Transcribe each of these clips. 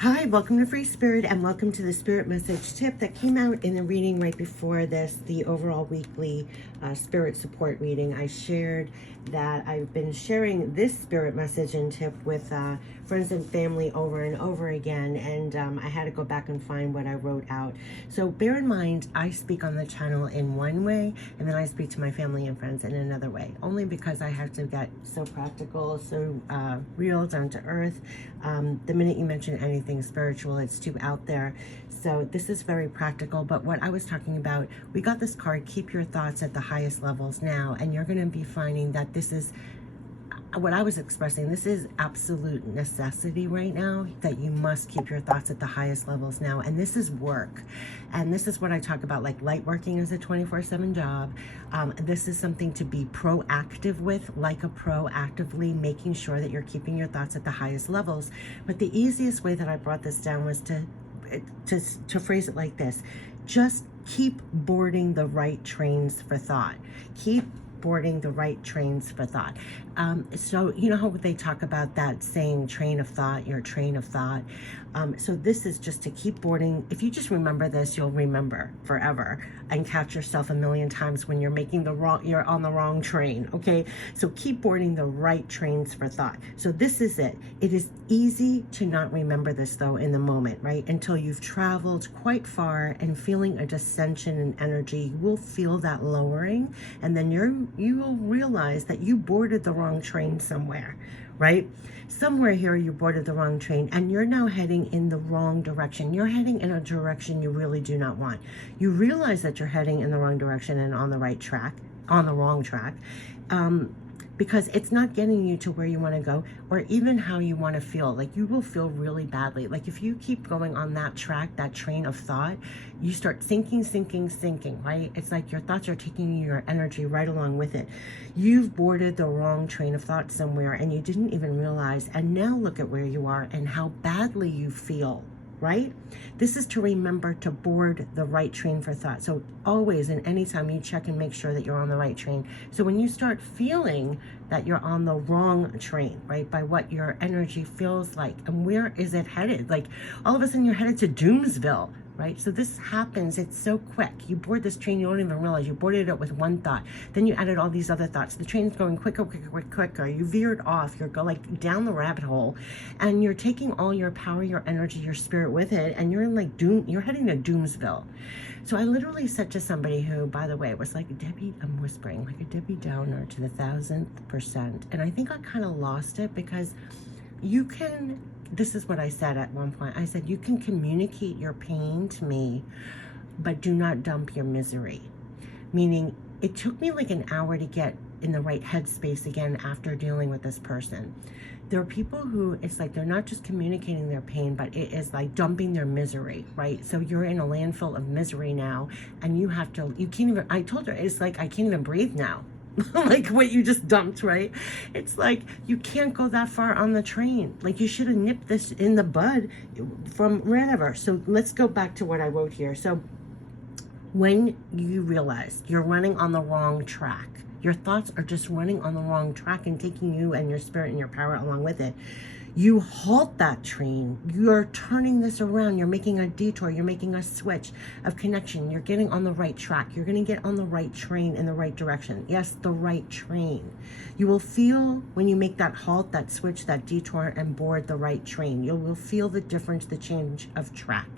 Hi, welcome to Free Spirit and welcome to the Spirit Message Tip that came out in the reading right before this, the overall weekly Spirit Support reading. I shared that I've been sharing this Spirit Message and tip with friends and family over and over again, and I had to go back and find what I wrote out. So bear in mind, I speak on the channel in one way, and then I speak to my family and friends in another way, only because I have to get so practical, so real, down to earth. The minute you mention anything spiritual, it's too out there. So this is very practical. But what I was talking about, we got this card, keep your thoughts at the highest levels now, and you're going to be finding that this is what I was expressing. This is absolute necessity right now, that you must keep your thoughts at the highest levels now. And this is work. And this is what I talk about, like light working is a 24/7 job. This is something to be proactive with, like a pro, actively making sure that you're keeping your thoughts at the highest levels. But the easiest way that I brought this down was to phrase it like this: just keep boarding the right trains for thought. Keep boarding the right trains for thought. So you know how they talk about that saying, train of thought, your train of thought. So this is just to keep boarding. If you just remember this, you'll remember forever and catch yourself a million times when you're you're on the wrong train. Okay, so keep boarding the right trains for thought. So this is it. It is easy to not remember this though in the moment, right? Until you've traveled quite far and feeling a descension in energy, you will feel that lowering, and then you will realize that you boarded the wrong train somewhere, right? Somewhere here you boarded the wrong train and you're now heading in the wrong direction. You're heading in a direction you really do not want. You realize that you're heading in the wrong direction and on the wrong track. Because it's not getting you to where you want to go or even how you want to feel. Like, you will feel really badly. Like, if you keep going on that track, that train of thought, you start sinking, right? It's like your thoughts are taking your energy right along with it. You've boarded the wrong train of thought somewhere and you didn't even realize. And now look at where you are and how badly you feel. Right? This is to remember to board the right train for thought. So always and anytime you check and make sure that you're on the right train. So when you start feeling that you're on the wrong train, right, by what your energy feels like and where is it headed? Like, all of a sudden you're headed to Doomsville, right? So this happens, it's so quick. You board this train, you don't even realize you boarded it with one thought. Then you added all these other thoughts. The train's going quicker. You veered off, you're going down the rabbit hole, and you're taking all your power, your energy, your spirit with it, and you're in you're heading to Doomsville. So I literally said to somebody who, by the way, was like Debbie, I'm whispering, like a Debbie Downer to the 1000%. And I think I kind of lost it because this is what I said at one point. I said, you can communicate your pain to me, but do not dump your misery. Meaning, it took me like an hour to get in the right headspace again after dealing with this person. There are people who, it's like they're not just communicating their pain, but it is like dumping their misery, right? So you're in a landfill of misery now, and you can't even, I told her, it's like, I can't even breathe now. Like what you just dumped, right? It's like you can't go that far on the train. Like, you should have nipped this in the bud from wherever. So let's go back to what I wrote here. So when you realize you're running on the wrong track, your thoughts are just running on the wrong track and taking you and your spirit and your power along with it, you halt that train. You're turning this around. You're making a detour. You're making a switch of connection. You're getting on the right track. You're going to get on the right train in the right direction. Yes, the right train. You will feel when you make that halt, that switch, that detour, and board the right train. You will feel the difference, the change of track.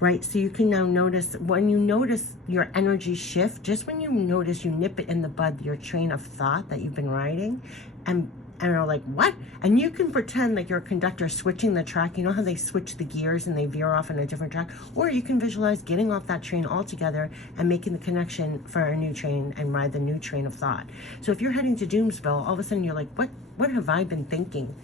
Right? So you can now notice, when you notice your energy shift, just when you notice you nip it in the bud, your train of thought that you've been riding, and are like, what? And you can pretend like you're a conductor switching the track. You know how they switch the gears and they veer off on a different track? Or you can visualize getting off that train altogether and making the connection for a new train and ride the new train of thought. So if you're heading to Doomsville, all of a sudden you're like, what have I been thinking?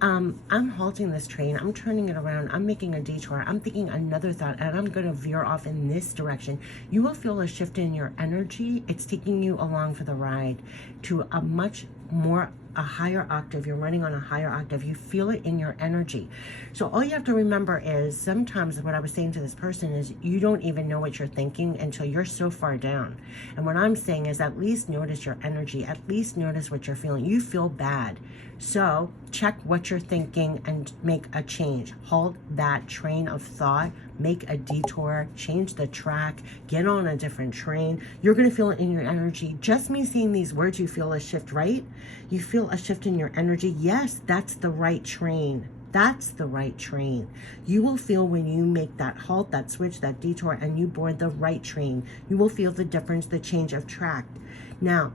I'm halting this train. I'm turning it around. I'm making a detour. I'm thinking another thought, and I'm going to veer off in this direction. You will feel a shift in your energy. It's taking you along for the ride to a much more a higher octave. You're running on a higher octave. You feel it in your energy. So all you have to remember is sometimes what I was saying to this person is you don't even know what you're thinking until you're so far down. And what I'm saying is at least notice your energy. At least notice what you're feeling. You feel bad. So check what you're thinking and make a change. Halt that train of thought. Make a detour. Change the track. Get on a different train. You're going to feel it in your energy. Just me saying these words, you feel a shift, right? You feel a shift in your energy. Yes, that's the right train. That's the right train. You will feel when you make that halt, that switch, that detour, and you board the right train. You will feel the difference, the change of track. Now,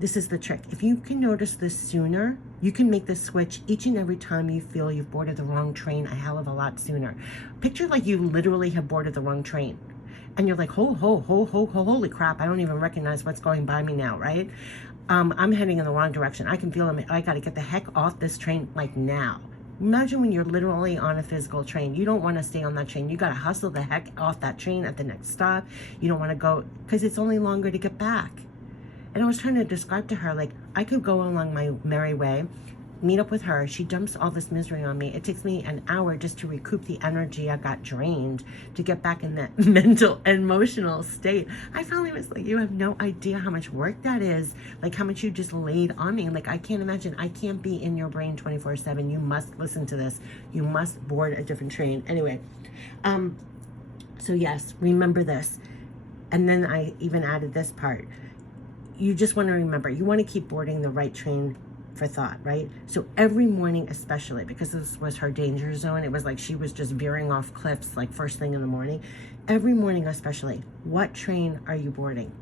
this is the trick. If you can notice this sooner, you can make the switch each and every time you feel you've boarded the wrong train a hell of a lot sooner. Picture like you literally have boarded the wrong train. And you're like, holy crap, I don't even recognize what's going by me now, right? I'm heading in the wrong direction. I can feel I got to get the heck off this train like now. Imagine when you're literally on a physical train. You don't want to stay on that train. You got to hustle the heck off that train at the next stop. You don't want to go because it's only longer to get back. And I was trying to describe to her, like, I could go along my merry way, meet up with her. She dumps all this misery on me. It takes me an hour just to recoup the energy I got drained to get back in that mental and emotional state. I finally was like, you have no idea how much work that is. Like how much you just laid on me. Like, I can't imagine. I can't be in your brain 24/7. You must listen to this. You must board a different train. Anyway, so yes, remember this. And then I even added this part. You just want to remember, you want to keep boarding the right train for thought, right? So every morning, especially because this was her danger zone, it was like she was just veering off cliffs like first thing in the morning. Every morning, especially, what train are you boarding?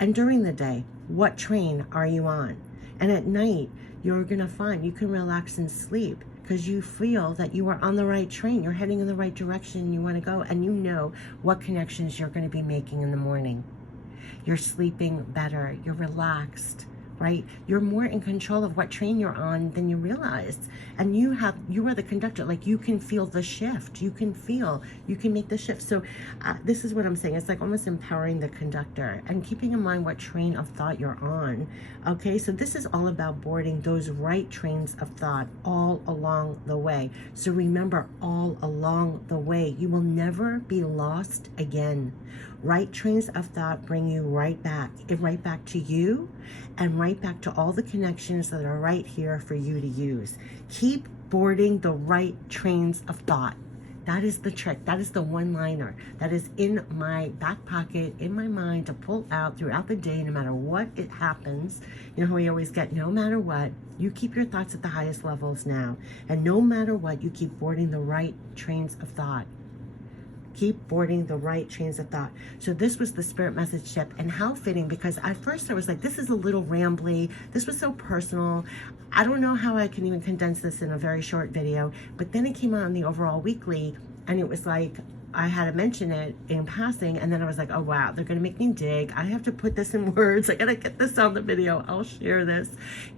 And during the day, what train are you on? And at night, you're going to find you can relax and sleep because you feel that you are on the right train. You're heading in the right direction you want to go, and you know what connections you're going to be making in the morning. You're sleeping better. You're relaxed, right? You're more in control of what train you're on than you realized. And you are the conductor. Like, you can feel the shift. You can make the shift. So this is what I'm saying. It's like almost empowering the conductor and keeping in mind what train of thought you're on. Okay, so this is all about boarding those right trains of thought all along the way. So remember, all along the way, you will never be lost again. Right trains of thought bring you right back to you and right back to all the connections that are right here for you to use. Keep boarding the right trains of thought. That is the trick. That is the one-liner that is in my back pocket, in my mind to pull out throughout the day, no matter what it happens. You know how we always get, no matter what, you keep your thoughts at the highest levels now. And no matter what, you keep boarding the right trains of thought. Keep boarding the right trains of thought. So this was the spirit message tip, and how fitting, because at first I was like, this is a little rambly. This was so personal. I don't know how I can even condense this in a very short video, but then it came out in the overall weekly, and it was like, I had to mention it in passing, and then I was like, oh wow, they're gonna make me dig. I have to put this in words. I gotta get this on the video. I'll share this.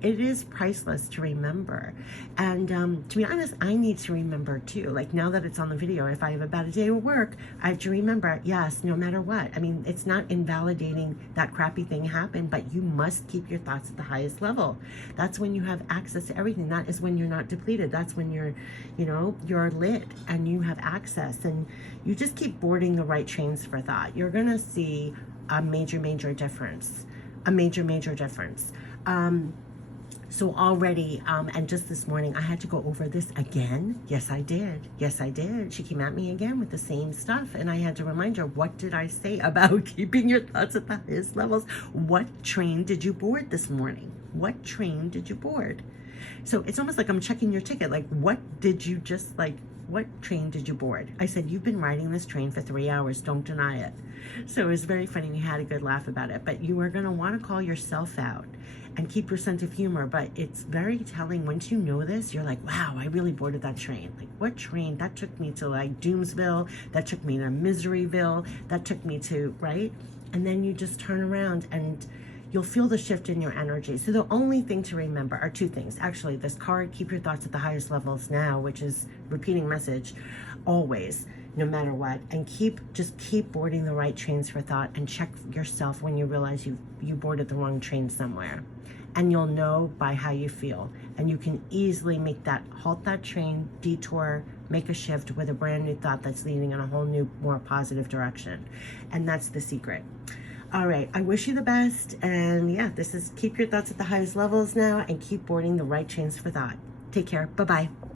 It is priceless to remember. And to be honest, I need to remember too. Like, now that it's on the video, if I have a bad day at work, I have to remember, yes, no matter what. I mean, it's not invalidating that crappy thing happened, but you must keep your thoughts at the highest level. That's when you have access to everything. That is when you're not depleted. That's when you're lit and you have access, and you just keep boarding the right trains for thought. You're gonna see a major difference. A major difference. So already, and just this morning, I had to go over this again. Yes, I did. She came at me again with the same stuff, and I had to remind her, what did I say about keeping your thoughts at the highest levels? What train did you board this morning? What train did you board? So it's almost like I'm checking your ticket. Like, what train did you board? I said, you've been riding this train for 3 hours. Don't deny it. So it was very funny. We had a good laugh about it. But you are going to want to call yourself out and keep your sense of humor. But it's very telling. Once you know this, you're like, wow, I really boarded that train. Like, what train? That took me to like Doomsville. That took me to Miseryville. That took me to, right? And then you just turn around and you'll feel the shift in your energy. So the only thing to remember are two things. Actually, this card, keep your thoughts at the highest levels now, which is repeating message always, no matter what. And just keep boarding the right trains for thought, and check yourself when you realize you boarded the wrong train somewhere. and you'll know by how you feel. And you can easily halt that train, detour, make a shift with a brand new thought that's leading in a whole new, more positive direction. And that's the secret. All right, I wish you the best. And yeah, this is keep your thoughts at the highest levels now and keep boarding the right trains for thought. Take care. Bye-bye.